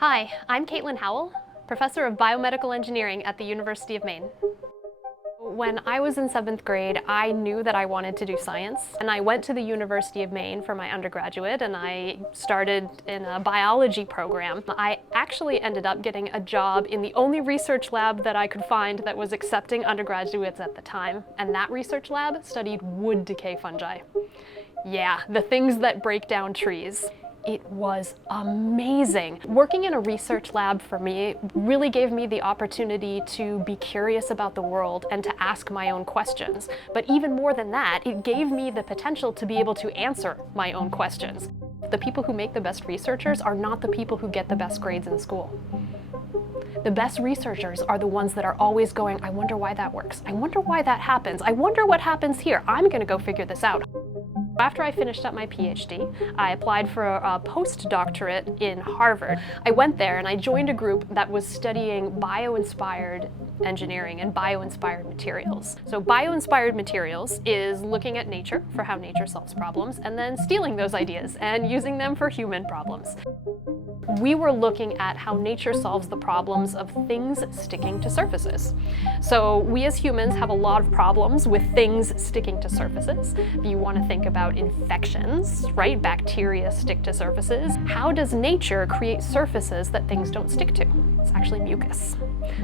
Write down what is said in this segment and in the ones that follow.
Hi, I'm Caitlin Howell, Professor of Biomedical Engineering at the University of Maine. When I was in 7th grade, I knew that I wanted to do science, and I went to the University of Maine for my undergraduate, and I started in a biology program. I actually ended up getting a job in the only research lab that I could find that was accepting undergraduates at the time, and that research lab studied wood decay fungi. Yeah, the things that break down trees. It was amazing. Working in a research lab for me really gave me the opportunity to be curious about the world and to ask my own questions. But even more than that, it gave me the potential to be able to answer my own questions. The people who make the best researchers are not the people who get the best grades in school. The best researchers are the ones that are always going, I wonder why that works. I wonder why that happens. I wonder what happens here. I'm gonna go figure this out. After I finished up my PhD, I applied for a postdoctorate in Harvard. I went there and I joined a group that was studying bio-inspired engineering and bio-inspired materials. So bio-inspired materials is looking at nature for how nature solves problems and then stealing those ideas and using them for human problems. We were looking at how nature solves the problems of things sticking to surfaces. So we as humans have a lot of problems with things sticking to surfaces. If you want to think about infections, right? Bacteria stick to surfaces. How does nature create surfaces that things don't stick to? It's actually mucus.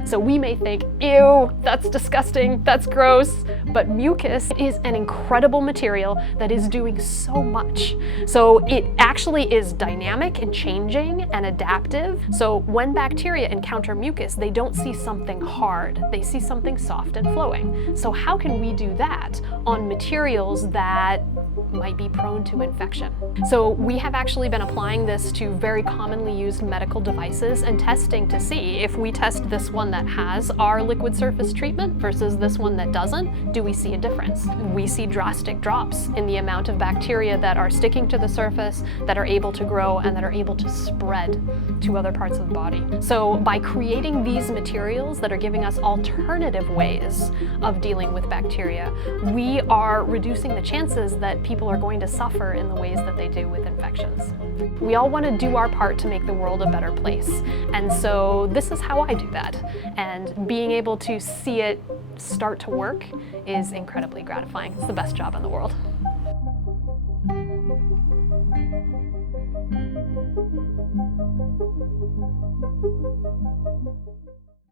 So we may think, ew, that's disgusting, that's gross, but mucus is an incredible material that is doing so much. So it actually is dynamic and changing and adaptive. So when bacteria encounter mucus, they don't see something hard, they see something soft and flowing. So how can we do that on materials that might be prone to infection? So we have actually been applying this to very commonly used medical devices and testing to see if we test this one that has our liquid surface treatment versus this one that doesn't, do we see a difference? We see drastic drops in the amount of bacteria that are sticking to the surface, that are able to grow, and that are able to spread to other parts of the body. So by creating these materials that are giving us alternative ways of dealing with bacteria, we are reducing the chances that people are going to suffer in the ways that they do with infections. We all want to do our part to make the world a better place. And so this is how I do that. And being able to see it start to work is incredibly gratifying. It's the best job in the world.